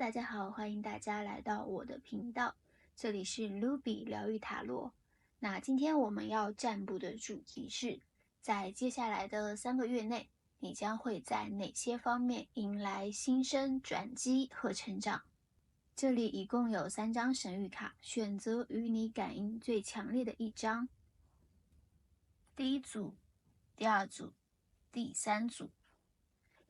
大家好，欢迎大家来到我的频道，这里是 Ruby 疗愈塔罗。那今天我们要占卜的主题是，在接下来的3个月内，你将会在哪些方面迎来新生、转机和成长？这里一共有3张神谕卡，选择与你感应最强烈的一张。第一组、第二组、第3组。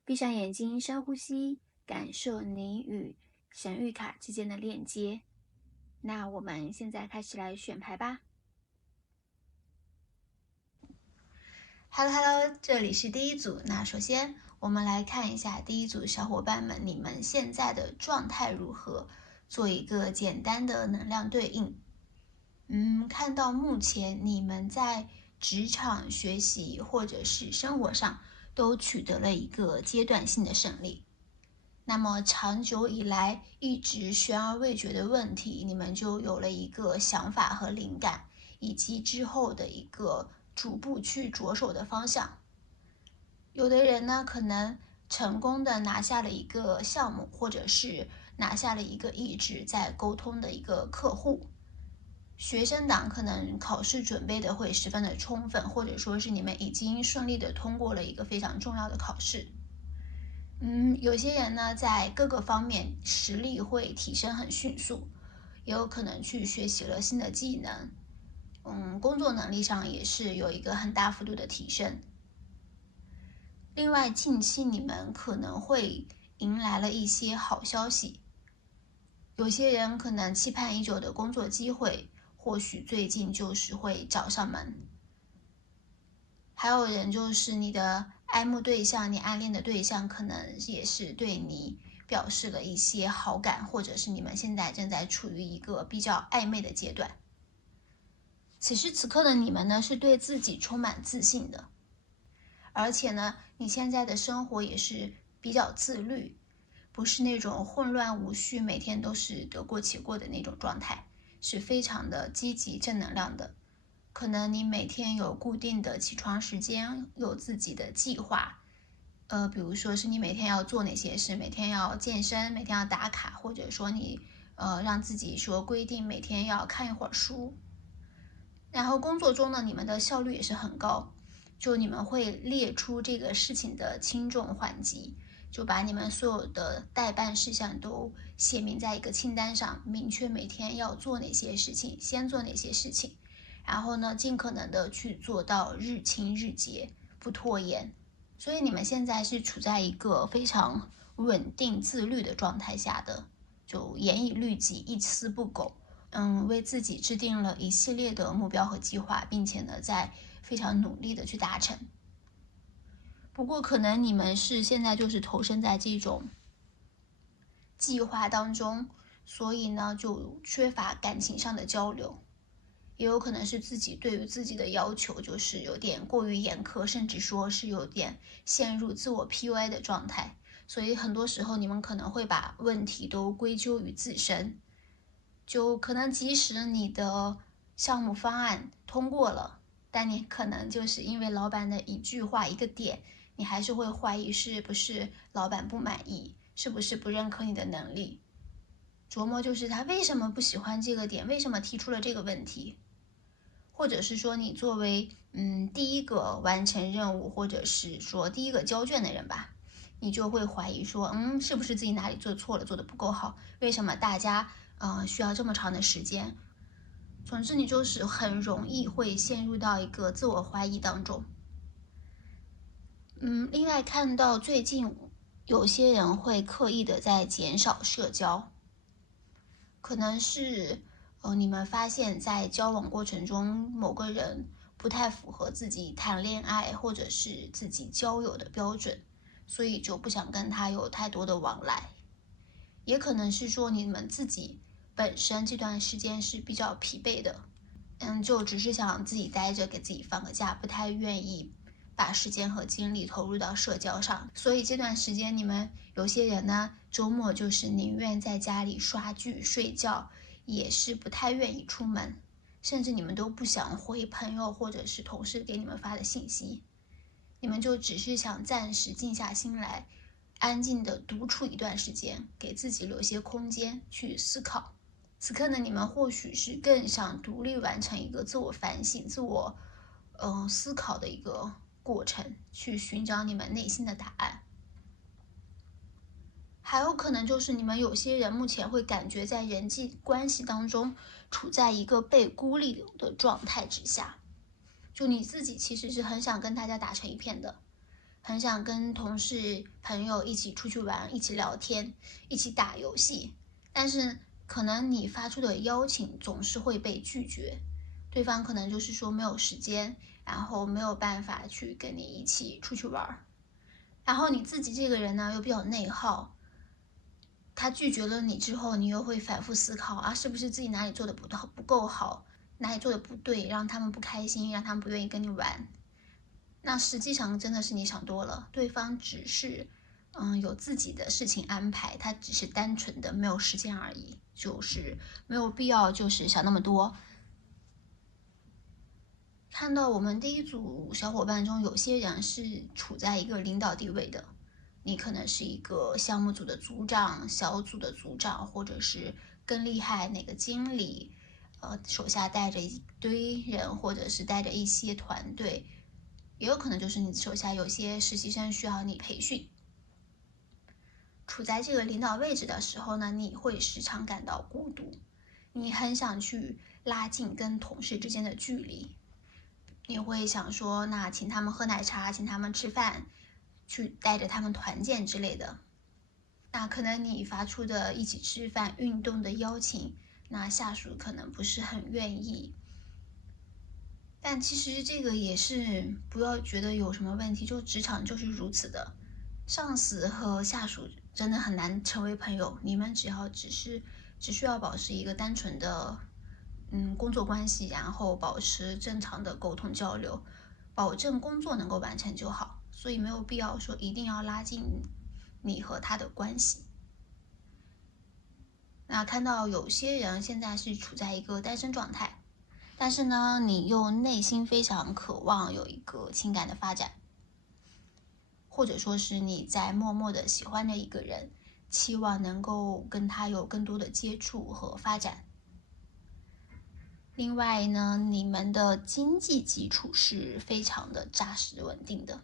闭上眼睛，深呼吸，感受你与神谕卡之间的链接。那我们现在开始来选牌吧。Hello， 这里是第一组。那首先我们来看一下第一组小伙伴们，你们现在的状态如何？做一个简单的能量对应。看到目前你们在职场、学习或者是生活上都取得了一个阶段性的胜利。那么长久以来一直悬而未决的问题，你们就有了一个想法和灵感，以及之后的一个逐步去着手的方向。有的人呢，可能成功的拿下了一个项目，或者是拿下了一个一直在沟通的一个客户。学生党可能考试准备的会十分的充分，或者说是你们已经顺利的通过了一个非常重要的考试。有些人呢，在各个方面实力会提升很迅速，也有可能去学习了新的技能。工作能力上也是有一个很大幅度的提升。另外，近期你们可能会迎来了一些好消息。有些人可能期盼已久的工作机会，或许最近就是会找上门。还有人就是你的爱慕对象，你暗恋的对象可能也是对你表示了一些好感，或者是你们现在正在处于一个比较暧昧的阶段。此时此刻的你们呢，是对自己充满自信的，而且呢，你现在的生活也是比较自律，不是那种混乱无序，每天都是得过且过的那种状态，是非常的积极正能量的。可能你每天有固定的起床时间，有自己的计划，比如说是你每天要做哪些事，每天要健身，每天要打卡，或者说你让自己说规定每天要看一会儿书。然后工作中呢，你们的效率也是很高，就你们会列出这个事情的轻重缓急，就把你们所有的待办事项都写明在一个清单上，明确每天要做哪些事情，先做哪些事情。然后呢，尽可能的去做到日清日洁，不拖延。所以你们现在是处在一个非常稳定自律的状态下的，就严以律己，一丝不苟。为自己制定了一系列的目标和计划，并且呢，在非常努力的去达成。不过可能你们是现在就是投身在这种计划当中，所以呢，就缺乏感情上的交流。也有可能是自己对于自己的要求就是有点过于严苛，甚至说是有点陷入自我 PUA 的状态，所以很多时候你们可能会把问题都归咎于自身，就可能即使你的项目方案通过了，但你可能就是因为老板的一句话一个点，你还是会怀疑是不是老板不满意，是不是不认可你的能力，琢磨就是他为什么不喜欢这个点，为什么提出了这个问题。或者是说你作为第一个完成任务，或者是说第一个交卷的人吧，你就会怀疑说是不是自己哪里做错了，做得不够好，为什么大家需要这么长的时间。总之你就是很容易会陷入到一个自我怀疑当中。另外看到最近有些人会刻意的在减少社交，可能是你们发现在交往过程中某个人不太符合自己谈恋爱或者是自己交友的标准，所以就不想跟他有太多的往来。也可能是说你们自己本身这段时间是比较疲惫的，就只是想自己待着，给自己放个假，不太愿意把时间和精力投入到社交上。所以这段时间你们有些人呢，周末就是宁愿在家里刷剧睡觉，也是不太愿意出门，甚至你们都不想回朋友或者是同事给你们发的信息，你们就只是想暂时静下心来，安静的独处一段时间，给自己留些空间去思考。此刻呢，你们或许是更想独立完成一个自我反省、自我思考的一个过程，去寻找你们内心的答案。还有可能就是你们有些人目前会感觉在人际关系当中处在一个被孤立的状态之下，就你自己其实是很想跟大家打成一片的，很想跟同事朋友一起出去玩，一起聊天，一起打游戏，但是可能你发出的邀请总是会被拒绝，对方可能就是说没有时间，然后没有办法去跟你一起出去玩，然后你自己这个人呢又比较内耗，他拒绝了你之后，你又会反复思考啊，是不是自己哪里做的不够好，哪里做的不对，让他们不开心，让他们不愿意跟你玩。那实际上真的是你想多了，对方只是有自己的事情安排，他只是单纯的没有时间而已，就是没有必要就是想那么多。看到我们第一组小伙伴中，有些人是处在一个领导地位的，你可能是一个项目组的组长、小组的组长，或者是更厉害哪个经理，手下带着一堆人，或者是带着一些团队，也有可能就是你手下有些实习生需要你培训。处在这个领导位置的时候呢，你会时常感到孤独，你很想去拉近跟同事之间的距离。你会想说，那请他们喝奶茶，请他们吃饭，去带着他们团建之类的。那可能你发出的一起吃饭、运动的邀请，那下属可能不是很愿意。但其实这个也是不要觉得有什么问题，就职场就是如此的，上司和下属真的很难成为朋友。你们只需要保持一个单纯的工作关系，然后保持正常的沟通交流，保证工作能够完成就好。所以没有必要说一定要拉近你和他的关系。那看到有些人现在是处在一个单身状态，但是呢，你又内心非常渴望有一个情感的发展，或者说是你在默默的喜欢着一个人，期望能够跟他有更多的接触和发展。另外呢，你们的经济基础是非常的扎实稳定的，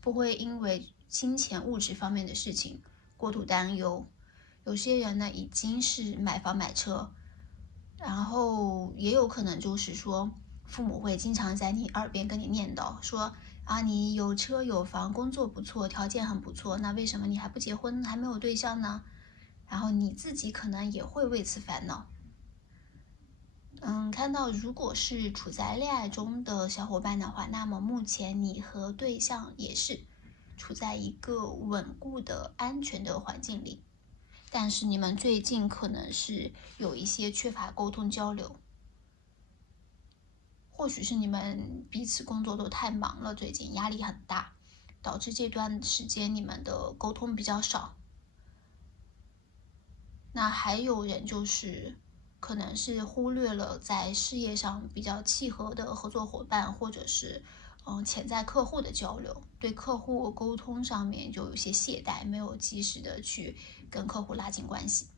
不会因为金钱物质方面的事情过度担忧。有些人呢已经是买房买车，然后也有可能就是说父母会经常在你耳边跟你念叨说啊，你有车有房，工作不错，条件很不错，那为什么你还不结婚，还没有对象呢？然后你自己可能也会为此烦恼。看到如果是处在恋爱中的小伙伴的话，那么目前你和对象也是处在一个稳固的安全的环境里，但是你们最近可能是有一些缺乏沟通交流，或许是你们彼此工作都太忙了，最近压力很大，导致这段时间你们的沟通比较少。那还有人就是可能是忽略了在事业上比较契合的合作伙伴，或者是潜在客户的交流，对客户沟通上面就有些懈怠，没有及时的去跟客户拉近关系。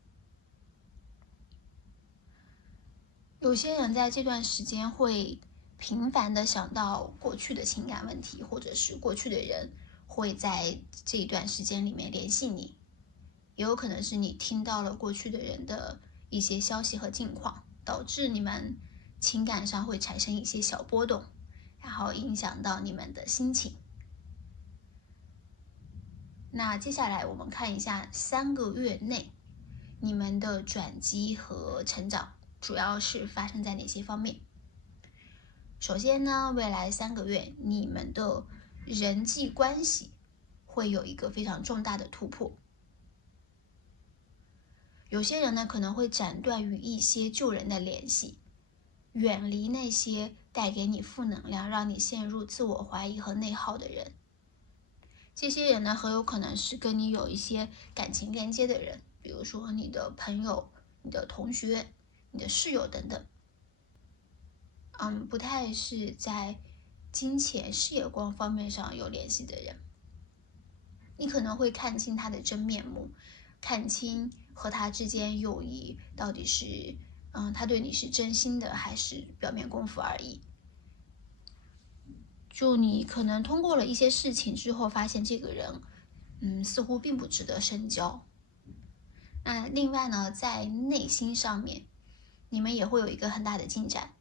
有些人在这段时间会频繁的想到过去的情感问题，或者是过去的人会在这一段时间里面联系你，也有可能是你听到了过去的人的一些消息和近况，导致你们情感上会产生一些小波动，然后影响到你们的心情。那接下来我们看一下3个月内你们的转机和成长主要是发生在哪些方面。首先呢，未来3个月你们的人际关系会有一个非常重大的突破。有些人呢可能会斩断与一些旧人的联系，远离那些带给你负能量，让你陷入自我怀疑和内耗的人。这些人呢很有可能是跟你有一些感情连接的人，比如说你的朋友、你的同学、你的室友等等。不太是在金钱、事业观方面上有联系的人。你可能会看清他的真面目，看清和他之间友谊到底是，他对你是真心的还是表面功夫而已。就你可能通过了一些事情之后，发现这个人，似乎并不值得深交。那另外呢，在内心上面，你们也会有一个很大的进展，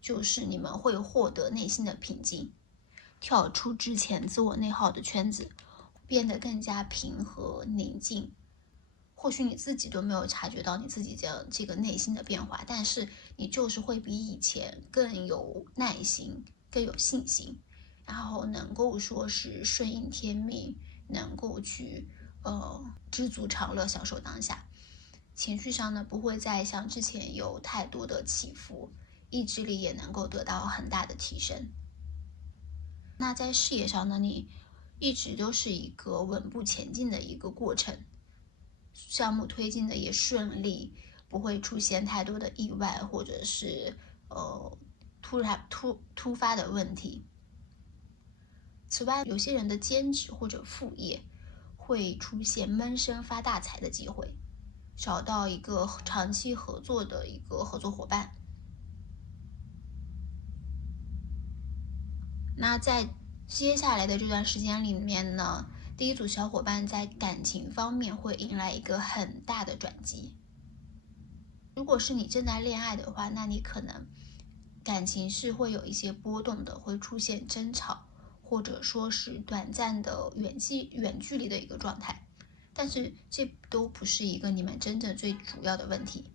就是你们会获得内心的平静，跳出之前自我内耗的圈子，变得更加平和宁静。或许你自己都没有察觉到你自己的这个内心的变化，但是你就是会比以前更有耐心，更有信心，然后能够说是顺应天命，能够去知足常乐，享受当下。情绪上呢，不会再像之前有太多的起伏，意志力也能够得到很大的提升。那在事业上呢，你一直都是一个稳步前进的一个过程，项目推进的也顺利，不会出现太多的意外或者是突发的问题。此外，有些人的兼职或者副业会出现闷声发大财的机会，找到一个长期合作的一个合作伙伴。那在接下来的这段时间里面呢，第一组小伙伴在感情方面会迎来一个很大的转机。如果是你正在恋爱的话，那你可能感情是会有一些波动的，会出现争吵，或者说是短暂的远距离的一个状态。但是这都不是一个你们真正最主要的问题。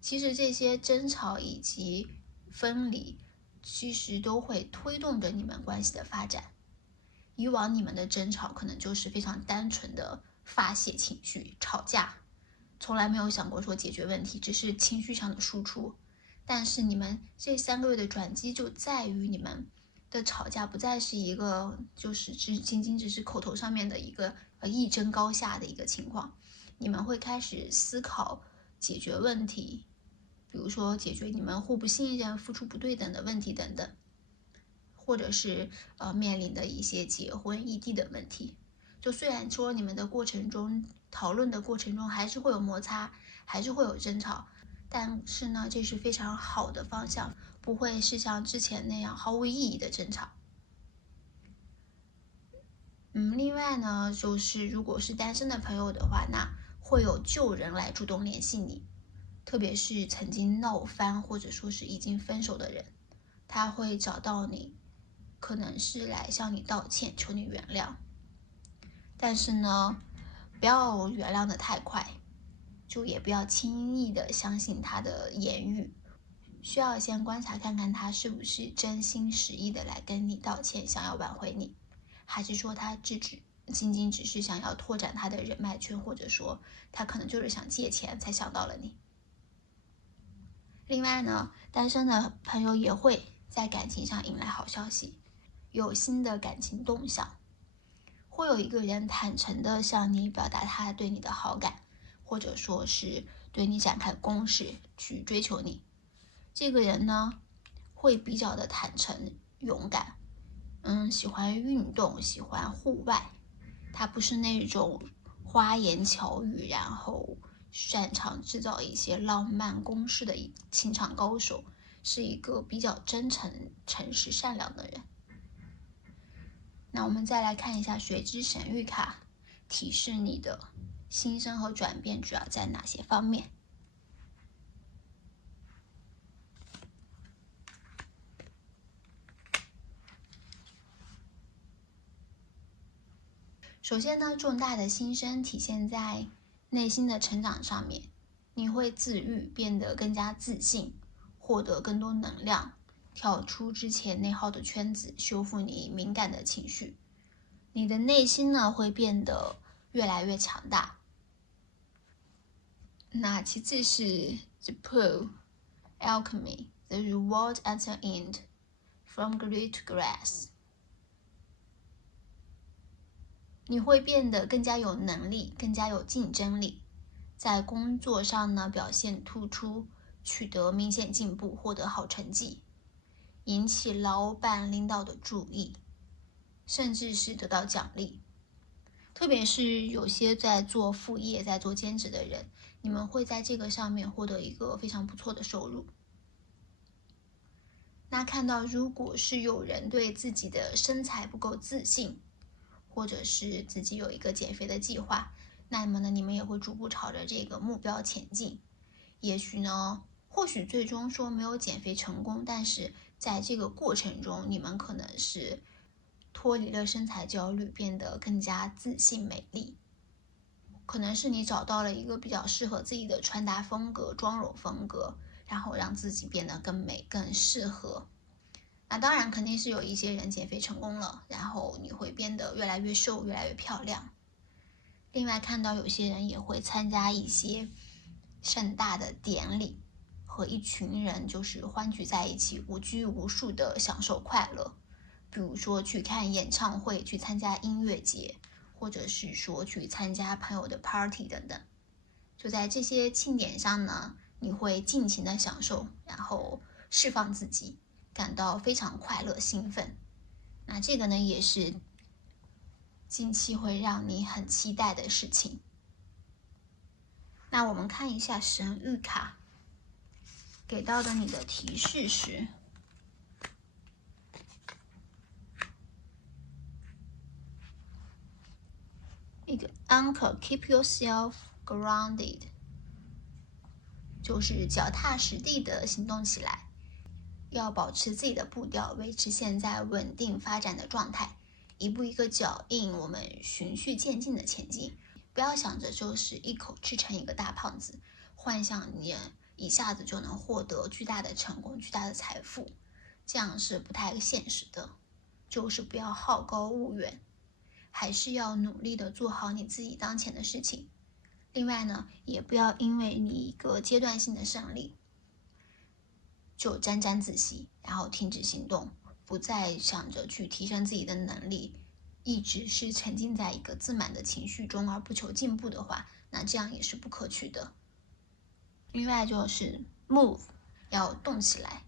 其实这些争吵以及分离，其实都会推动着你们关系的发展。以往你们的争吵可能就是非常单纯的发泄情绪，吵架，从来没有想过说解决问题，只是情绪上的输出。但是你们这3个月的转机就在于你们的吵架不再是一个就是仅仅只是口头上面的一个一争高下的一个情况，你们会开始思考解决问题，比如说解决你们互不信任、付出不对等的问题等等，或者是面临的一些结婚异地的问题。就虽然说你们的过程中讨论的过程中还是会有摩擦，还是会有争吵，但是呢，这是非常好的方向，不会是像之前那样毫无意义的争吵。另外呢，就是如果是单身的朋友的话，那会有旧人来主动联系你，特别是曾经闹翻或者说是已经分手的人，他会找到你，可能是来向你道歉，求你原谅。但是呢，不要原谅的太快，就也不要轻易的相信他的言语，需要先观察看看他是不是真心实意的来跟你道歉，想要挽回你，还是说他仅仅只是想要拓展他的人脉圈，或者说他可能就是想借钱才想到了你。另外呢，单身的朋友也会在感情上迎来好消息，有新的感情动向，会有一个人坦诚的向你表达他对你的好感，或者说是对你展开攻势去追求你。这个人呢，会比较的坦诚勇敢，喜欢运动，喜欢户外，他不是那种花言巧语，然后擅长制造一些浪漫攻势的情场高手，是一个比较真诚、诚实、善良的人。那我们再来看一下水之神谕卡，提示你的新生和转变主要在哪些方面。首先呢，重大的新生体现在内心的成长上面，你会自愈，变得更加自信，获得更多能量，跳出之前内耗的圈子，修复你敏感的情绪。你的内心呢，会变得越来越强大。那其次是 The Pearl Alchemy, the reward at the end, from gray to grass。你会变得更加有能力，更加有竞争力，在工作上呢表现突出，取得明显进步，获得好成绩，引起老板领导的注意，甚至是得到奖励。特别是有些在做副业、在做兼职的人，你们会在这个上面获得一个非常不错的收入。那看到如果是有人对自己的身材不够自信，或者是自己有一个减肥的计划，那么呢，你们也会逐步朝着这个目标前进。也许呢，或许最终说没有减肥成功，但是在这个过程中，你们可能是脱离了身材焦虑，变得更加自信美丽。可能是你找到了一个比较适合自己的穿搭风格、妆容风格，然后让自己变得更美、更适合。那当然肯定是有一些人减肥成功了，然后你会变得越来越瘦、越来越漂亮。另外看到有些人也会参加一些盛大的典礼，和一群人就是欢聚在一起，无拘无束的享受快乐。比如说去看演唱会，去参加音乐节，或者是说去参加朋友的 party 等等。就在这些庆典上呢，你会尽情的享受，然后释放自己，感到非常快乐兴奋。那这个呢也是近期会让你很期待的事情。那我们看一下神谕卡给到的你的提示是一个 anchor, keep yourself grounded， 就是脚踏实地的行动起来，要保持自己的步调，维持现在稳定发展的状态，一步一个脚印，我们循序渐进的前进。不要想着就是一口吃成一个大胖子，幻想你一下子就能获得巨大的成功、巨大的财富，这样是不太现实的。就是不要好高骛远，还是要努力的做好你自己当前的事情。另外呢，也不要因为你一个阶段性的胜利就沾沾自喜，然后停止行动，不再想着去提升自己的能力，一直是沉浸在一个自满的情绪中而不求进步的话，那这样也是不可取的。另外就是 move， 要动起来，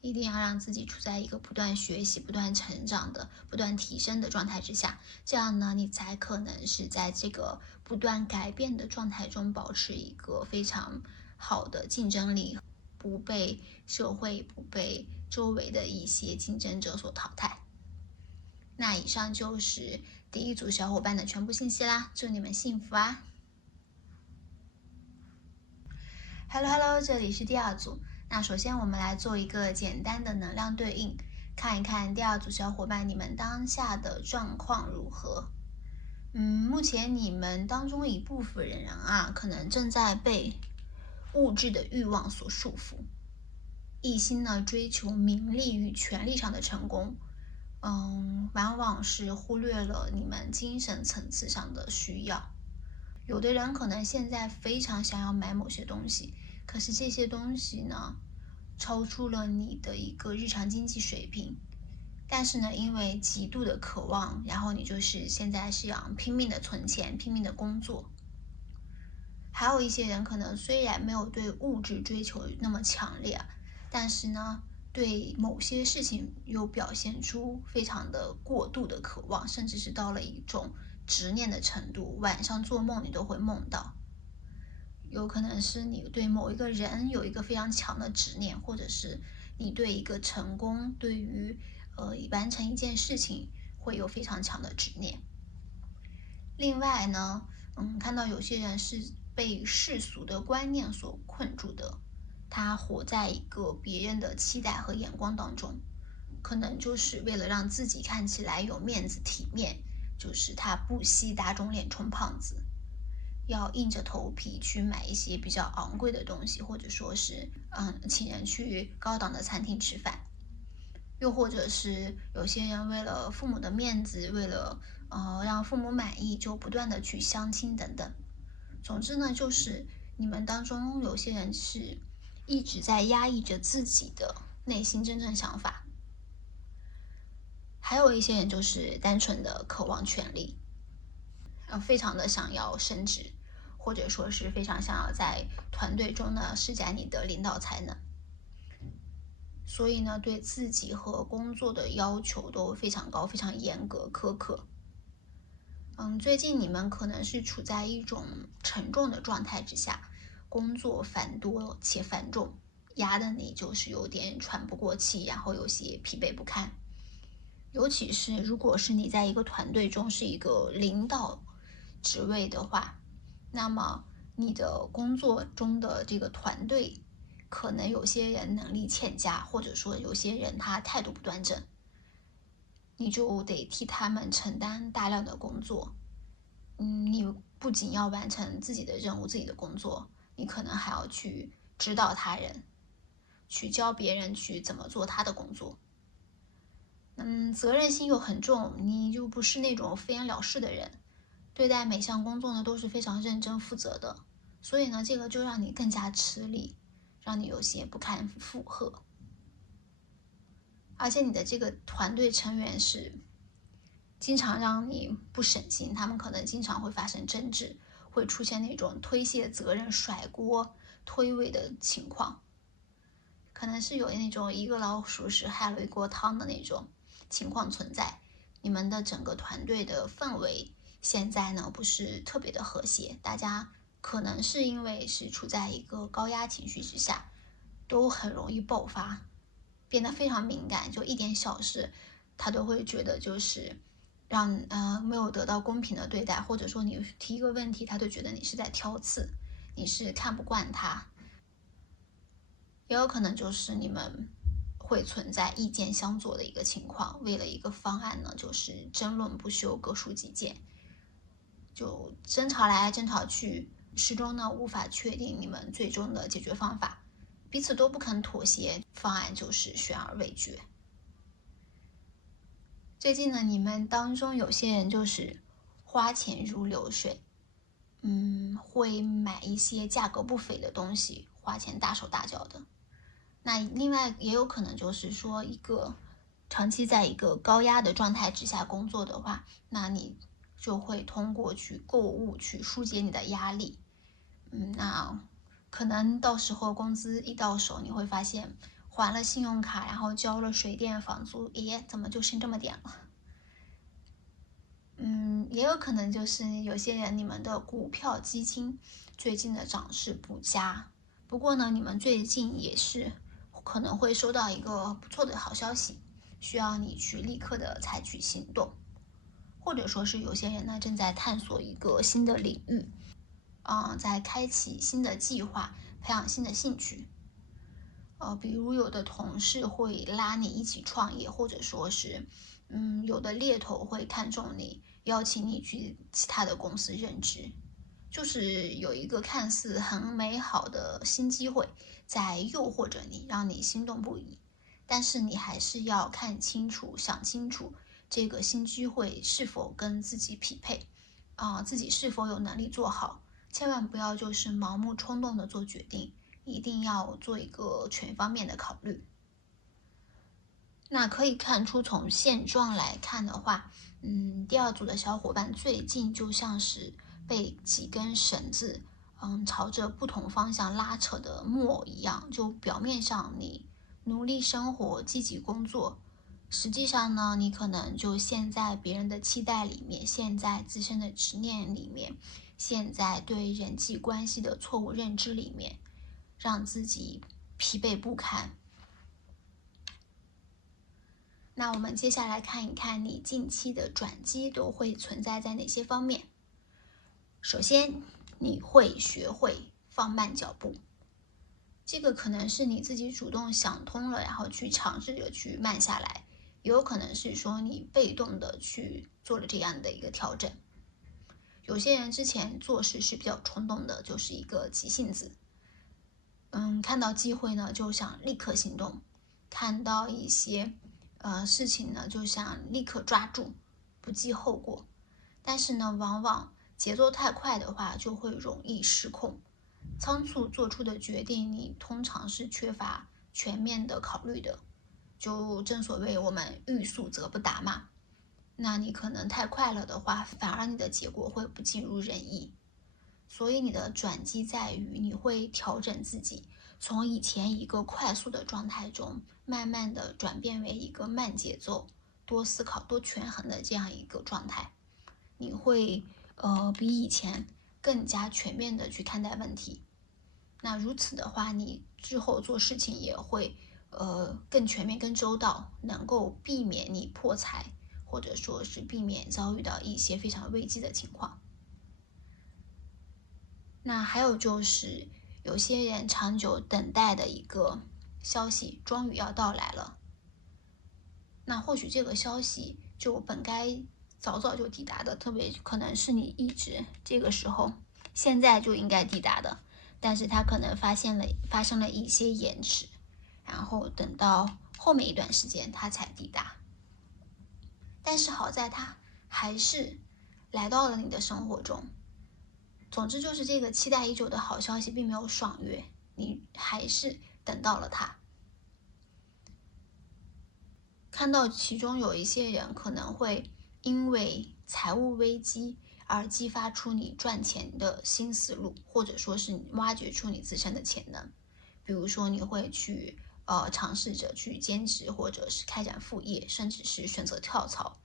一定要让自己处在一个不断学习、不断成长的、不断提升的状态之下，这样呢，你才可能是在这个不断改变的状态中保持一个非常好的竞争力，不被社会、不被周围的一些竞争者所淘汰。那以上就是第一组小伙伴的全部信息啦，祝你们幸福啊！ Hello， 这里是第二组。那首先我们来做一个简单的能量对应，看一看第二组小伙伴你们当下的状况如何。目前你们当中一部分人啊，可能正在被物质的欲望所束缚，一心呢追求名利与权力上的成功，往往是忽略了你们精神层次上的需要。有的人可能现在非常想要买某些东西，可是这些东西呢，超出了你的一个日常经济水平。但是呢，因为极度的渴望，然后你就是现在是要拼命的存钱，拼命的工作。还有一些人可能虽然没有对物质追求那么强烈，但是呢，对某些事情又表现出非常的过度的渴望，甚至是到了一种执念的程度，晚上做梦你都会梦到。有可能是你对某一个人有一个非常强的执念，或者是你对一个成功，对于完成一件事情会有非常强的执念。另外呢，看到有些人是被世俗的观念所困住的，他活在一个别人的期待和眼光当中，可能就是为了让自己看起来有面子体面，就是他不惜打肿脸充胖子，要硬着头皮去买一些比较昂贵的东西，或者说是请人去高档的餐厅吃饭。又或者是有些人为了父母的面子，为了让父母满意，就不断的去相亲等等。总之呢，就是你们当中有些人是一直在压抑着自己的内心真正想法，还有一些人就是单纯的渴望权力，非常的想要升职，或者说是非常想要在团队中呢施展你的领导才能。所以呢，对自己和工作的要求都非常高，非常严格苛刻。最近你们可能是处在一种沉重的状态之下，工作繁多且繁重，压得你就是有点喘不过气，然后有些疲惫不堪。尤其是如果是你在一个团队中是一个领导职位的话，那么你的工作中的这个团队，可能有些人能力欠佳，或者说有些人他态度不端正，你就得替他们承担大量的工作。你不仅要完成自己的任务、自己的工作，你可能还要去指导他人，去教别人去怎么做他的工作。责任心又很重，你就不是那种敷衍了事的人，对待每项工作呢都是非常认真负责的，所以呢，这个就让你更加吃力，让你有些不堪负荷。而且你的这个团队成员是经常让你不省心，他们可能经常会发生争执，会出现那种推卸责任、甩锅、推诿的情况，可能是有那种一个老鼠屎害了一锅汤的那种情况存在。你们的整个团队的氛围现在呢不是特别的和谐，大家可能是因为是处在一个高压情绪之下，都很容易爆发，变得非常敏感，就一点小事他都会觉得就是让没有得到公平的对待，或者说你提一个问题，他就觉得你是在挑刺，你是看不惯他。也有可能就是你们会存在意见相左的一个情况，为了一个方案呢，就是争论不休，各抒己见，就争吵来争吵去，始终呢无法确定你们最终的解决方法，彼此都不肯妥协，方案就是悬而未决。最近呢，你们当中有些人就是花钱如流水，会买一些价格不菲的东西，花钱大手大脚的。那另外也有可能就是说，一个长期在一个高压的状态之下工作的话，那你就会通过去购物去疏解你的压力。那可能到时候工资一到手，你会发现还了信用卡，然后交了水电房租，怎么就剩这么点了？也有可能就是有些人你们的股票基金最近的涨势不佳，不过呢，你们最近也是可能会收到一个不错的好消息，需要你去立刻的采取行动，或者说是有些人呢正在探索一个新的领域，在开启新的计划，培养新的兴趣。比如有的同事会拉你一起创业，或者说是，有的猎头会看中你，邀请你去其他的公司任职，就是有一个看似很美好的新机会在诱惑着你，让你心动不已。但是你还是要看清楚、想清楚这个新机会是否跟自己匹配，自己是否有能力做好，千万不要就是盲目冲动的做决定。一定要做一个全方面的考虑。那可以看出，从现状来看的话，第二组的小伙伴最近就像是被几根绳子，朝着不同方向拉扯的木偶一样。就表面上你努力生活、积极工作，实际上呢，你可能就陷在别人的期待里面，陷在自身的执念里面，陷在对人际关系的错误认知里面。让自己疲惫不堪。那我们接下来看一看你近期的转机都会存在在哪些方面。首先，你会学会放慢脚步，这个可能是你自己主动想通了，然后去尝试着去慢下来，也有可能是说你被动的去做了这样的一个调整。有些人之前做事是比较冲动的，就是一个急性子。看到机会呢就想立刻行动，看到一些事情呢就想立刻抓住，不计后果。但是呢，往往节奏太快的话，就会容易失控，仓促做出的决定，你通常是缺乏全面的考虑的。就正所谓我们欲速则不达嘛，那你可能太快了的话，反而你的结果会不尽如人意。所以你的转机在于你会调整自己，从以前一个快速的状态中，慢慢的转变为一个慢节奏、多思考、多权衡的这样一个状态。你会比以前更加全面的去看待问题。那如此的话，你之后做事情也会更全面、更周到，能够避免你破财，或者说是避免遭遇到一些非常危机的情况。那还有就是有些人长久等待的一个消息终于要到来了，那或许这个消息就本该早早就抵达的，特别可能是你一直这个时候现在就应该抵达的，但是它可能发生了一些延迟，然后等到后面一段时间它才抵达。但是好在它还是来到了你的生活中。总之就是这个期待已久的好消息并没有爽约，你还是等到了它。看到其中有一些人可能会因为财务危机而激发出你赚钱的新思路，或者说是挖掘出你自身的潜能。比如说你会去尝试着去兼职，或者是开展副业，甚至是选择跳槽。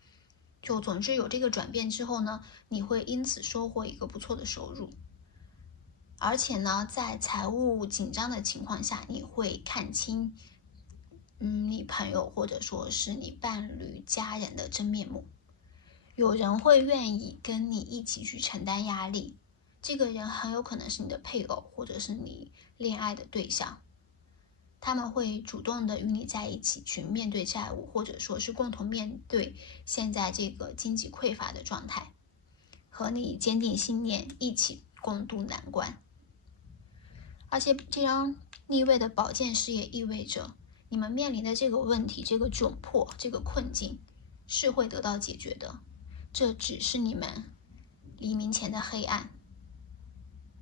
就总之有这个转变之后呢，你会因此收获一个不错的收入。而且呢，在财务紧张的情况下，你会看清你朋友或者说是你伴侣、家人的真面目。有人会愿意跟你一起去承担压力，这个人很有可能是你的配偶，或者是你恋爱的对象。他们会主动的与你在一起去面对债务，或者说是共同面对现在这个经济匮乏的状态，和你坚定信念，一起共度难关。而且这张逆位的宝剑十也意味着你们面临的这个问题、这个窘迫、这个困境是会得到解决的，这只是你们黎明前的黑暗。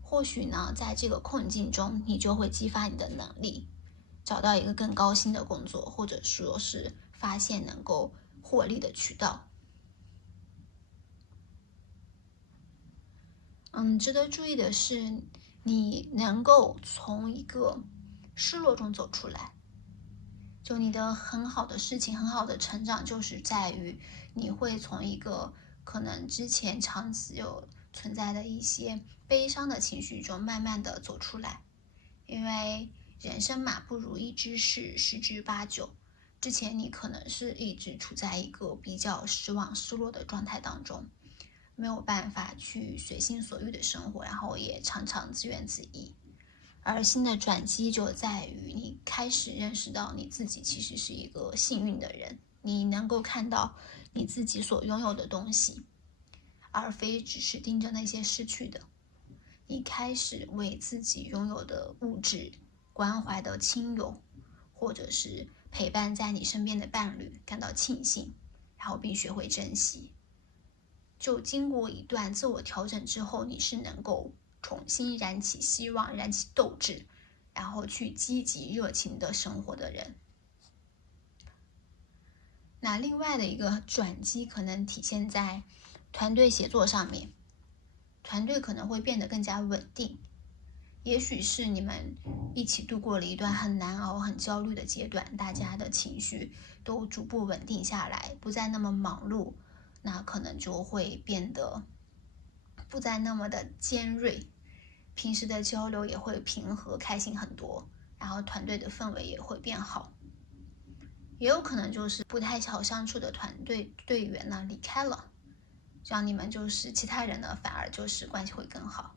或许呢，在这个困境中，你就会激发你的能力，找到一个更高薪的工作，或者说是发现能够获利的渠道。值得注意的是，你能够从一个失落中走出来。就你的很好的事情、很好的成长，就是在于你会从一个可能之前长期有存在的一些悲伤的情绪中，慢慢的走出来。因为人生嘛，不如意之事十之八九。之前你可能是一直处在一个比较失望、失落的状态当中，没有办法去随心所欲的生活，然后也常常自怨自艾。而新的转机就在于你开始认识到你自己其实是一个幸运的人，你能够看到你自己所拥有的东西，而非只是盯着那些失去的。你开始为自己拥有的物质、关怀的亲友，或者是陪伴在你身边的伴侣感到庆幸，然后并学会珍惜。就经过一段自我调整之后，你是能够重新燃起希望、燃起斗志，然后去积极热情的生活的人。那另外的一个转机可能体现在团队协作上面，团队可能会变得更加稳定。也许是你们一起度过了一段很难熬、很焦虑的阶段，大家的情绪都逐步稳定下来，不再那么忙碌，那可能就会变得不再那么的尖锐，平时的交流也会平和开心很多，然后团队的氛围也会变好。也有可能就是不太好相处的团队队员呢离开了，这样你们就是其他人呢反而就是关系会更好。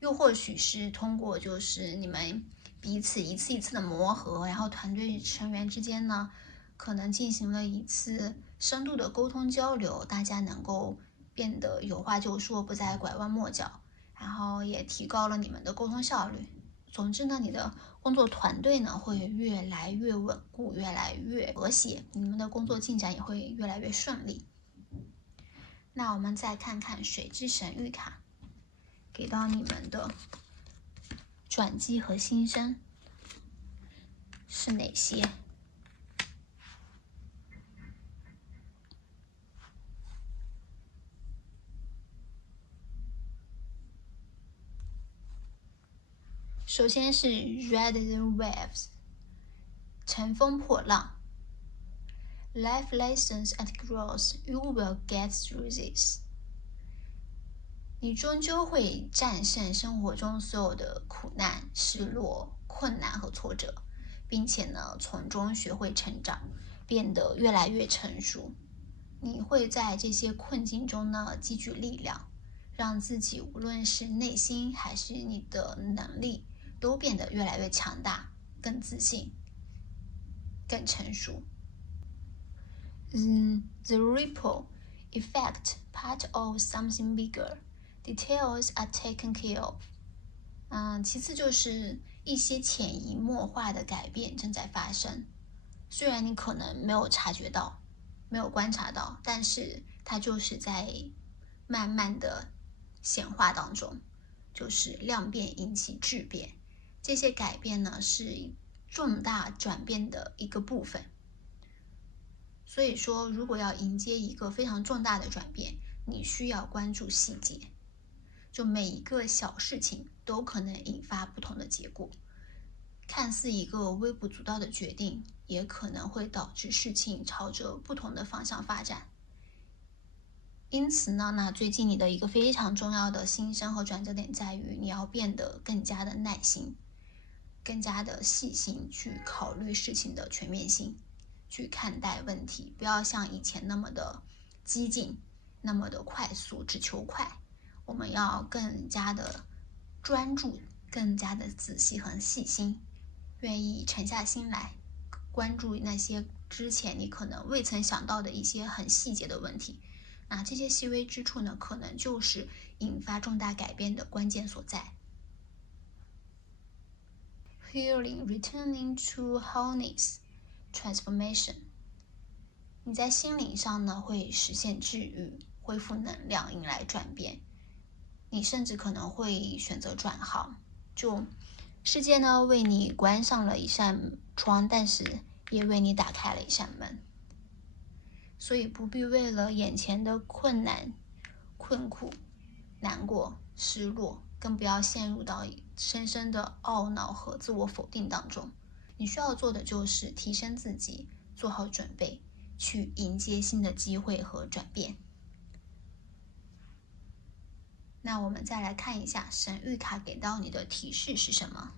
又或许是通过就是你们彼此一次一次的磨合，然后团队成员之间呢可能进行了一次深度的沟通交流，大家能够变得有话就说，不再拐弯抹角，然后也提高了你们的沟通效率。总之呢，你的工作团队呢会越来越稳固，越来越和谐，你们的工作进展也会越来越顺利。那我们再看看水之神谕卡给到你们的转机和新生是哪些？首先是 Ride the Waves， 乘风破浪。Life lessons and growth, you will get through this。你终究会战胜生活中所有的苦难、失落、困难和挫折，并且呢，从中学会成长，变得越来越成熟。你会在这些困境中呢，积聚力量，让自己无论是内心还是你的能力，都变得越来越强大、更自信、更成熟。The ripple effect, part of something bigger. Details are taken care of. 其次就是一些潜移默化的改变正在发生，虽然你可能没有察觉到，没有观察到，但是它就是在慢慢的显化当中，就是量变引起质变。这些改变呢，是重大转变的一个部分。所以说，如果要迎接一个非常重大的转变，你需要关注细节。就每一个小事情都可能引发不同的结果，看似一个微不足道的决定，也可能会导致事情朝着不同的方向发展。因此呢，最近你的一个非常重要的新生和转折点在于，你要变得更加的耐心，更加的细心，去考虑事情的全面性，去看待问题，不要像以前那么的激进，那么的快速，只求快。我们要更加的专注，更加的仔细和细心，愿意沉下心来关注那些之前你可能未曾想到的一些很细节的问题。那这些细微之处呢，可能就是引发重大改变的关键所在。Healing, returning to wholeness, transformation. 你在心灵上呢，会实现治愈，恢复能量，引来转变。你甚至可能会选择转行，就世界呢为你关上了一扇窗，但是也为你打开了一扇门。所以不必为了眼前的困难、困苦、难过、失落，更不要陷入到深深的懊恼和自我否定当中。你需要做的就是提升自己，做好准备，去迎接新的机会和转变。那我们再来看一下神谕卡给到你的提示是什么。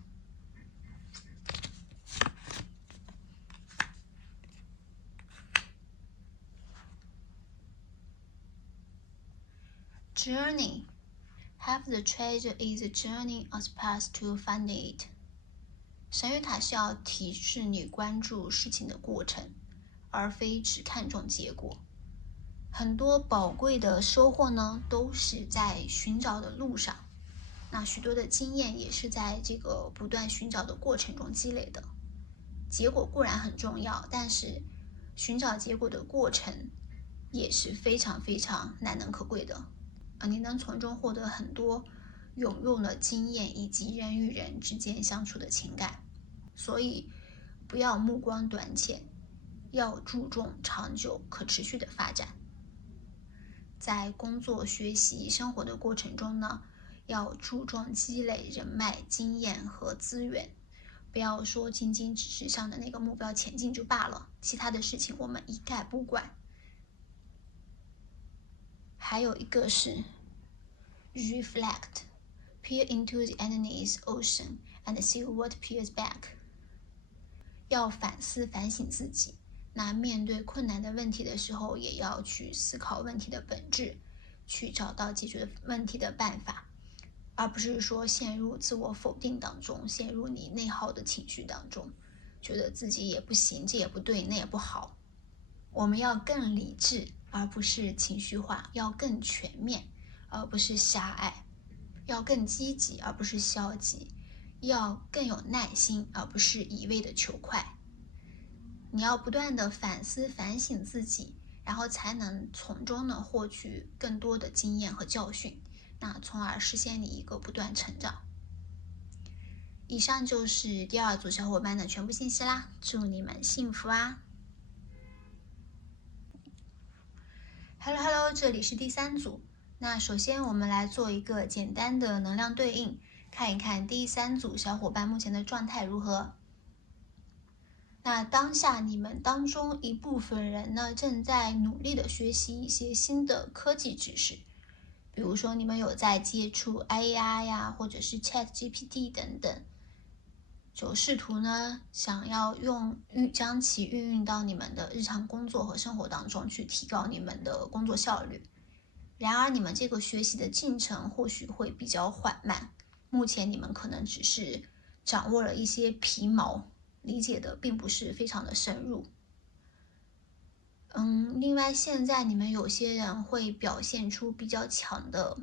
Journey. Half the treasure is the journey as opposed to finding it. 神谕卡是要提示你关注事情的过程，而非只看重结果。很多宝贵的收获呢，都是在寻找的路上。那许多的经验也是在这个不断寻找的过程中积累的。结果固然很重要，但是寻找结果的过程也是非常非常难能可贵的。你能从中获得很多有用的经验，以及人与人之间相处的情感。所以不要目光短浅，要注重长久可持续的发展。在工作、学习、生活的过程中呢，要注重积累人脉、经验和资源，不要说仅仅只是向着那个目标前进就罢了，其他的事情我们一概不管。还有一个是 reflect, peer into the enemy's ocean and see what peers back. 要反思反省自己，那面对困难的问题的时候，也要去思考问题的本质，去找到解决问题的办法，而不是说陷入自我否定当中，陷入你内耗的情绪当中，觉得自己也不行，这也不对，那也不好。我们要更理智，而不是情绪化，要更全面，而不是狭隘，要更积极，而不是消极，要更有耐心，而不是一味的求快。你要不断的反思反省自己，然后才能从中呢获取更多的经验和教训，那从而实现你一个不断成长。以上就是第二组小伙伴的全部信息啦，祝你们幸福啊！ Hello， 这里是第三组。那首先我们来做一个简单的能量对应，看一看第三组小伙伴目前的状态如何。那当下你们当中一部分人呢，正在努力的学习一些新的科技知识，比如说你们有在接触 AI 呀，或者是 ChatGPT 等等，就试图呢想要将其运用到你们的日常工作和生活当中，去提高你们的工作效率。然而，你们这个学习的进程或许会比较缓慢。目前你们可能只是掌握了一些皮毛，理解的并不是非常的深入。另外，现在你们有些人会表现出比较强的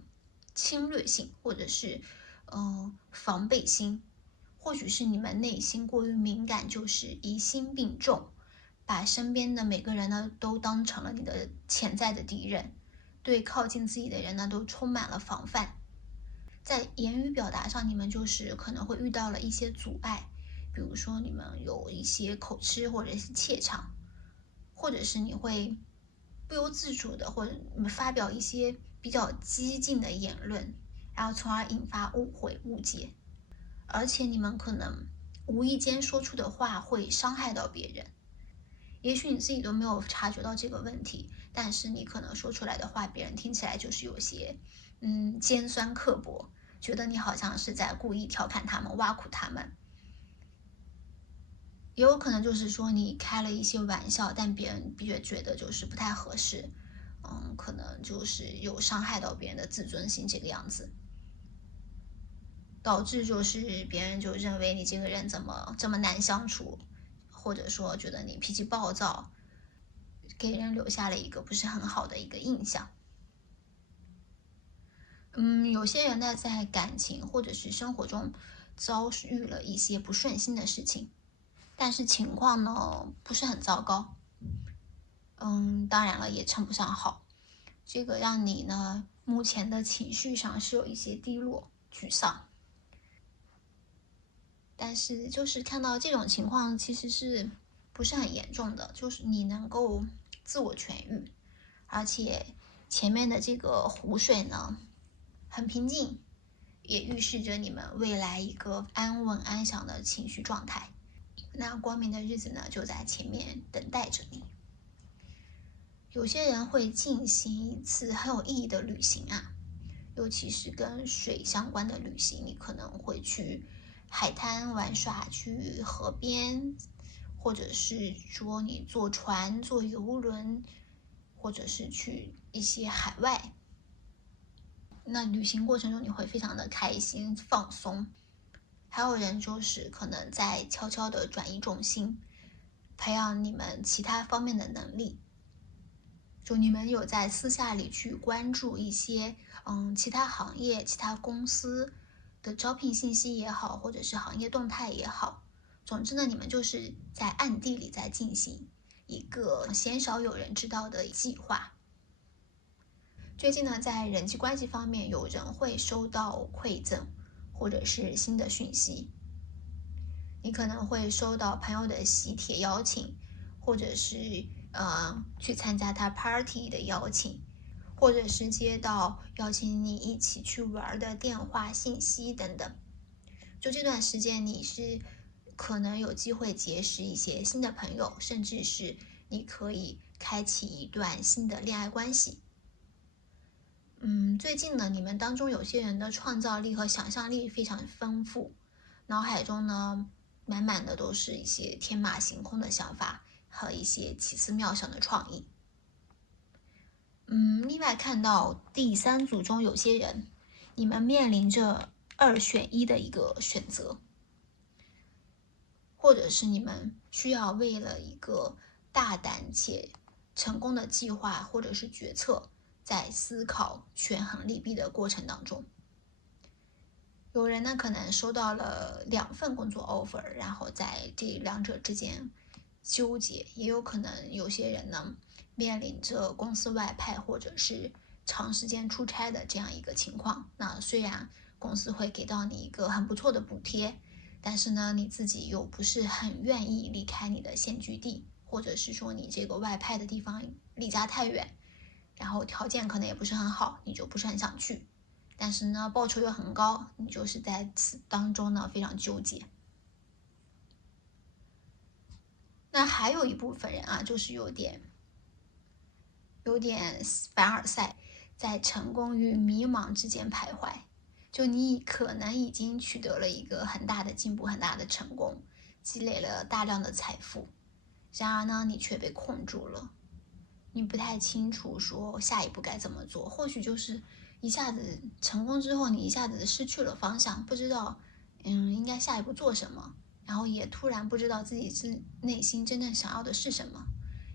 侵略性，或者是防备心，或许是你们内心过于敏感，就是疑心病重，把身边的每个人呢都当成了你的潜在的敌人，对靠近自己的人呢都充满了防范。在言语表达上，你们就是可能会遇到了一些阻碍，比如说你们有一些口吃或者是怯场，或者是你会不由自主的或者发表一些比较激进的言论，然后从而引发误会误解，而且你们可能无意间说出的话会伤害到别人，也许你自己都没有察觉到这个问题，但是你可能说出来的话，别人听起来就是有些尖酸刻薄，觉得你好像是在故意调侃他们、挖苦他们。也有可能就是说你开了一些玩笑，但别人觉得就是不太合适，可能就是有伤害到别人的自尊心这个样子，导致就是别人就认为你这个人怎么这么难相处，或者说觉得你脾气暴躁，给人留下了一个不是很好的一个印象。有些人呢在感情或者是生活中遭遇了一些不顺心的事情，但是情况呢不是很糟糕，当然了也称不上好，这个让你呢目前的情绪上是有一些低落、沮丧，但是就是看到这种情况其实是不是很严重的，就是你能够自我痊愈，而且前面的这个湖水呢很平静，也预示着你们未来一个安稳安详的情绪状态。那光明的日子呢就在前面等待着你。有些人会进行一次很有意义的旅行啊，尤其是跟水相关的旅行，你可能会去海滩玩耍，去河边，或者是说你坐船、坐游轮，或者是去一些海外。那旅行过程中你会非常的开心放松。还有人就是可能在悄悄的转移重心，培养你们其他方面的能力。就你们有在私下里去关注一些其他行业、其他公司的招聘信息也好，或者是行业动态也好。总之呢，你们就是在暗地里在进行一个鲜少有人知道的计划。最近呢，在人际关系方面，有人会收到馈赠或者是新的讯息，你可能会收到朋友的喜帖邀请，或者是去参加他 party 的邀请，或者是接到邀请你一起去玩的电话信息等等。就这段时间，你是可能有机会结识一些新的朋友，甚至是你可以开启一段新的恋爱关系。最近呢，你们当中有些人的创造力和想象力非常丰富，脑海中呢满满的都是一些天马行空的想法和一些奇思妙想的创意。另外看到第三组中有些人，你们面临着2选1的一个选择，或者是你们需要为了一个大胆且成功的计划或者是决策，在思考权衡利弊的过程当中。有人呢可能收到了2份工作 offer， 然后在这2者之间纠结，也有可能有些人呢面临着公司外派或者是长时间出差的这样一个情况。那虽然公司会给到你一个很不错的补贴，但是呢你自己又不是很愿意离开你的现居地，或者是说你这个外派的地方离家太远，然后条件可能也不是很好，你就不是很想去，但是呢报酬又很高，你就是在此当中呢非常纠结。那还有一部分人啊，就是有点凡尔赛，在成功与迷茫之间徘徊。就你可能已经取得了一个很大的进步，很大的成功，积累了大量的财富，然而呢，你却被困住了。你不太清楚说下一步该怎么做，或许就是一下子成功之后，你一下子失去了方向，不知道应该下一步做什么，然后也突然不知道自己内心真正想要的是什么，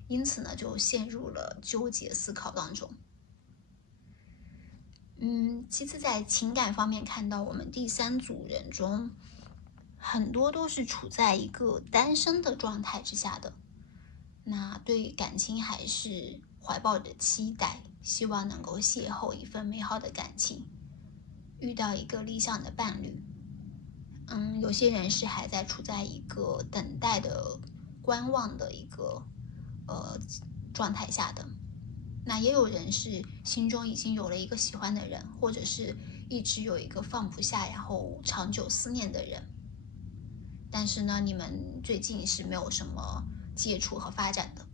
因此呢，就陷入了纠结思考当中。其次在情感方面看到我们第三组人中，很多都是处在一个单身的状态之下的，那对感情还是怀抱着期待，希望能够邂逅一份美好的感情，遇到一个理想的伴侣。有些人是还在处在一个等待的观望的一个状态下的。那也有人是心中已经有了一个喜欢的人，或者是一直有一个放不下，然后长久思念的人。但是呢，你们最近是没有什么接触和发展的。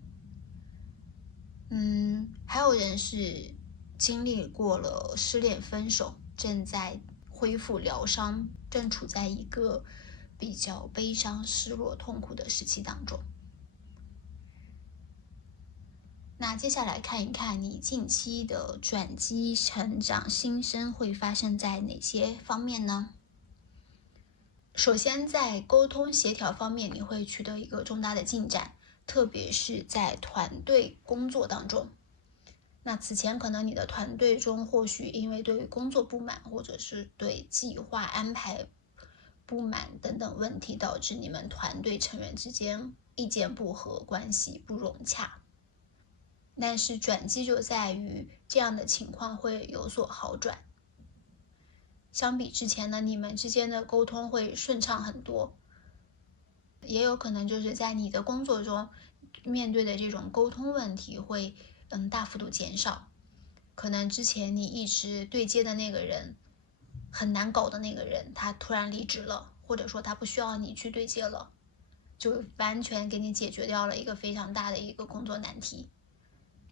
还有人是经历过了失恋分手，正在恢复疗伤，正处在一个比较悲伤、失落、痛苦的时期当中。那接下来看一看你近期的转机、成长、新生会发生在哪些方面呢？首先在沟通协调方面，你会取得一个重大的进展，特别是在团队工作当中。那此前可能你的团队中或许因为对工作不满，或者是对计划安排不满等等问题，导致你们团队成员之间意见不合，关系不融洽。但是转机就在于这样的情况会有所好转。相比之前呢，你们之间的沟通会顺畅很多，也有可能就是在你的工作中面对的这种沟通问题会大幅度减少。可能之前你一直对接的那个人很难搞的那个人，他突然离职了，或者说他不需要你去对接了，就完全给你解决掉了一个非常大的一个工作难题。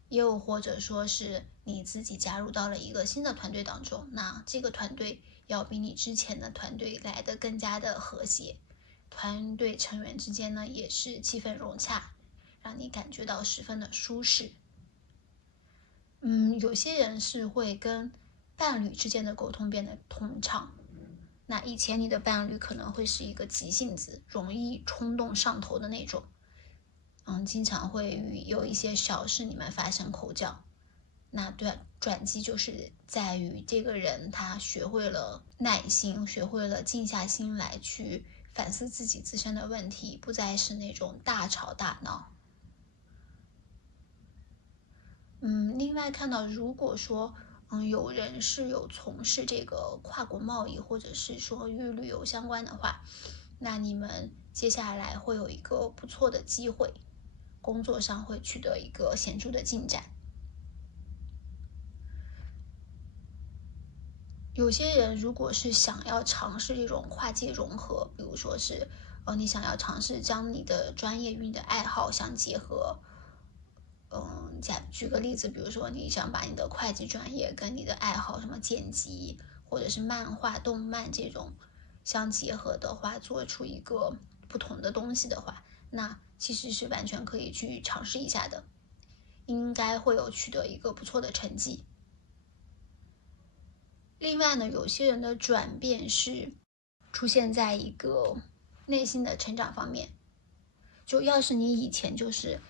又或者说是你自己加入到了一个新的团队当中，那这个团队要比你之前的团队来得更加的和谐，团队成员之间呢也是气氛融洽，让你感觉到十分的舒适。有些人是会跟伴侣之间的沟通变得通畅，那以前你的伴侣可能会是一个急性子，容易冲动上头的那种，经常会有一些小事你们发生口角。那转机就是在于这个人他学会了耐心，学会了静下心来去反思自己自身的问题，不再是那种大吵大闹。另外看到如果说有人是有从事这个跨国贸易，或者是说与旅游相关的话，那你们接下来会有一个不错的机会，工作上会取得一个显著的进展。有些人如果是想要尝试这种跨界融合，比如说是你想要尝试将你的专业与你的爱好相结合。举个例子，比如说你想把你的会计专业跟你的爱好什么剪辑或者是漫画动漫这种相结合的话，做出一个不同的东西的话，那其实是完全可以去尝试一下的，应该会有取得一个不错的成绩。另外呢，有些人的转变是出现在一个内心的成长方面，就要是你以前就是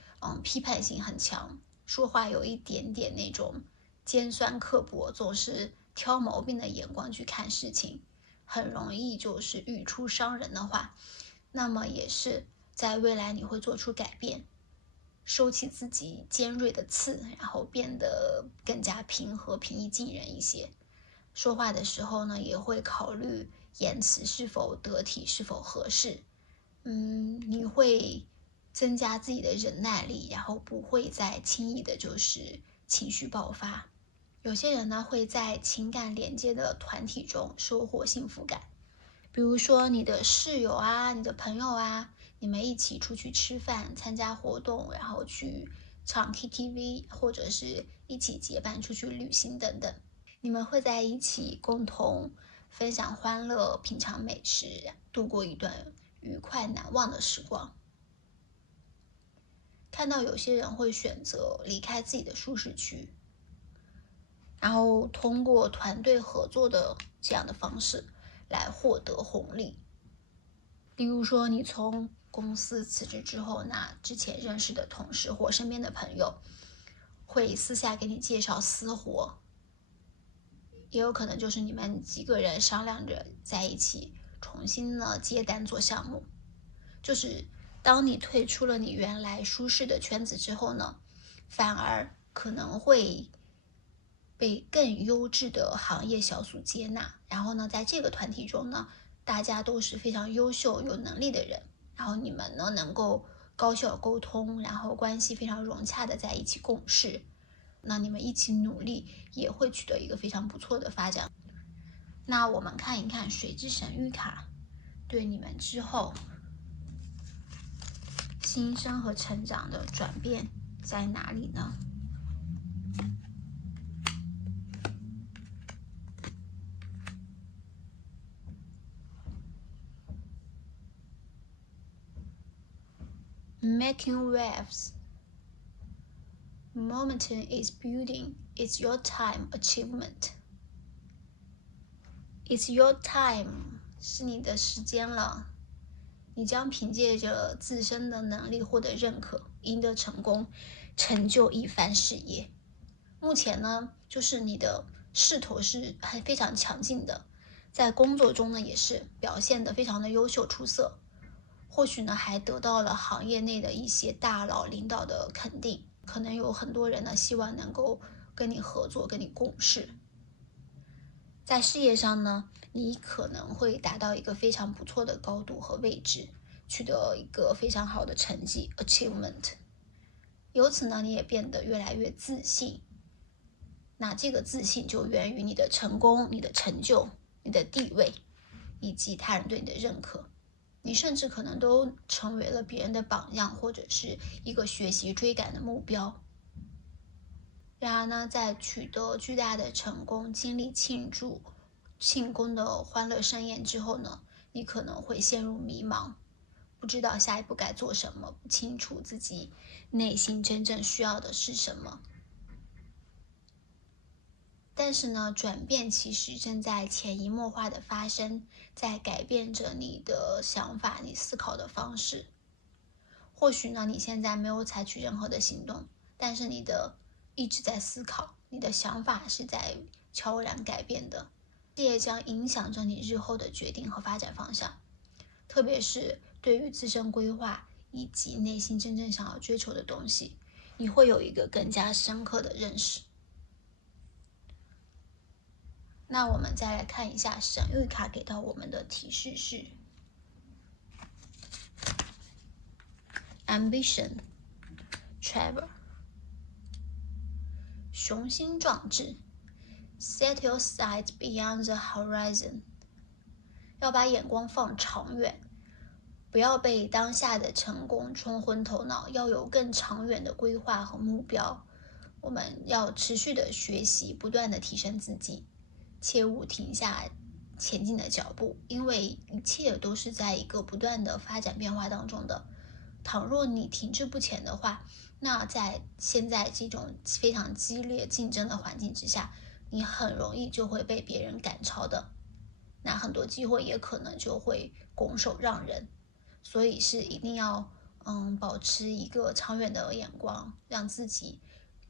批判性很强，说话有一点点那种尖酸刻薄，总是挑毛病的眼光去看事情，很容易就是语出伤人的话，那么也是在未来你会做出改变，收起自己尖锐的刺，然后变得更加平和、平易近人一些。说话的时候呢，也会考虑言辞是否得体，是否合适。你会增加自己的忍耐力，然后不会再轻易的就是情绪爆发。有些人呢会在情感连接的团体中收获幸福感，比如说你的室友啊，你的朋友啊，你们一起出去吃饭、参加活动，然后去唱 KTV， 或者是一起结伴出去旅行等等。你们会在一起共同分享欢乐，品尝美食，度过一段愉快难忘的时光。看到有些人会选择离开自己的舒适区，然后通过团队合作的这样的方式来获得红利。比如说你从公司辞职之后，那之前认识的同事或身边的朋友会私下给你介绍私活，也有可能就是你们几个人商量着在一起重新呢接单做项目。就是当你退出了你原来舒适的圈子之后呢，反而可能会被更优质的行业小组接纳，然后呢在这个团体中呢，大家都是非常优秀有能力的人，然后你们呢能够高效沟通，然后关系非常融洽的在一起共事，那你们一起努力也会取得一个非常不错的发展。那我们看一看水之神谕卡对你们之后新生和成长的转变在哪里呢？Making waves. Momentum is building. It's your time achievement. It's your time. 是你的时间了。你将凭借着自身的能力获得认可，赢得成功，成就一番事业。目前呢，就是你的势头是非常强劲的，在工作中呢也是表现得非常的优秀出色。或许呢还得到了行业内的一些大佬领导的肯定，可能有很多人呢希望能够跟你合作，跟你共事。在事业上呢，你可能会达到一个非常不错的高度和位置，取得一个非常好的成绩 achievement。 由此呢你也变得越来越自信，那这个自信就源于你的成功，你的成就，你的地位，以及他人对你的认可。你甚至可能都成为了别人的榜样，或者是一个学习追赶的目标。然而呢，在取得巨大的成功，经历庆功的欢乐盛宴之后呢，你可能会陷入迷茫，不知道下一步该做什么，不清楚自己内心真正需要的是什么。但是呢，转变其实正在潜移默化的发生，在改变着你的想法，你思考的方式。或许呢，你现在没有采取任何的行动，但是你一直在思考，你的想法是在悄然改变的，这也将影响着你日后的决定和发展方向，特别是对于自身规划以及内心真正想要追求的东西，你会有一个更加深刻的认识。那我们再来看一下神谕卡给到我们的提示是 Ambition Travel 雄心壮志 Set your sights beyond the horizon 要把眼光放长远，不要被当下的成功冲昏头脑，要有更长远的规划和目标。我们要持续的学习，不断的提升自己，切勿停下前进的脚步，因为一切都是在一个不断的发展变化当中的。倘若你停滞不前的话，那在现在这种非常激烈竞争的环境之下，你很容易就会被别人赶超的，那很多机会也可能就会拱手让人。所以是一定要保持一个长远的眼光，让自己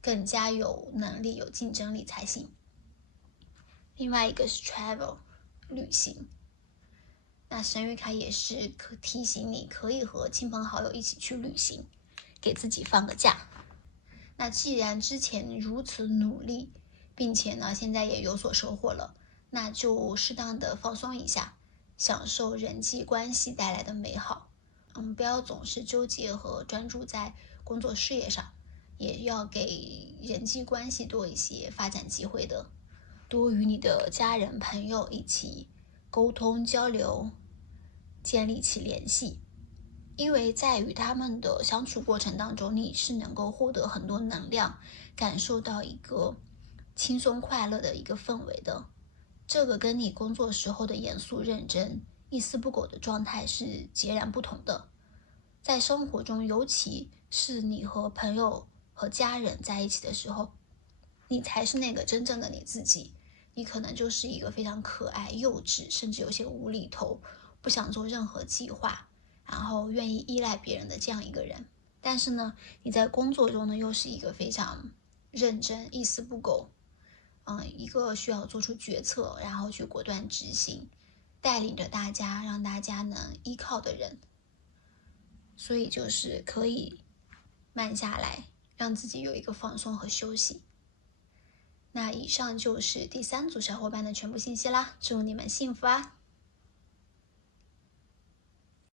更加有能力有竞争力才行。另外一个是 travel 旅行，那神谕卡也是提醒你可以和亲朋好友一起去旅行，给自己放个假。那既然之前如此努力，并且呢现在也有所收获了，那就适当的放松一下，享受人际关系带来的美好。不要总是纠结和专注在工作事业上，也要给人际关系多一些发展机会的，多与你的家人朋友一起沟通交流，建立起联系。因为在与他们的相处过程当中，你是能够获得很多能量，感受到一个轻松快乐的一个氛围的。这个跟你工作时候的严肃认真、一丝不苟的状态是截然不同的。在生活中，尤其是你和朋友和家人在一起的时候，你才是那个真正的你自己。你可能就是一个非常可爱、幼稚，甚至有些无厘头，不想做任何计划，然后愿意依赖别人的这样一个人。但是呢，你在工作中呢，又是一个非常认真、一丝不苟，一个需要做出决策，然后去果断执行，带领着大家，让大家能依靠的人。所以就是可以慢下来，让自己有一个放松和休息。那以上就是第3组小伙伴的全部信息啦，祝你们幸福啊！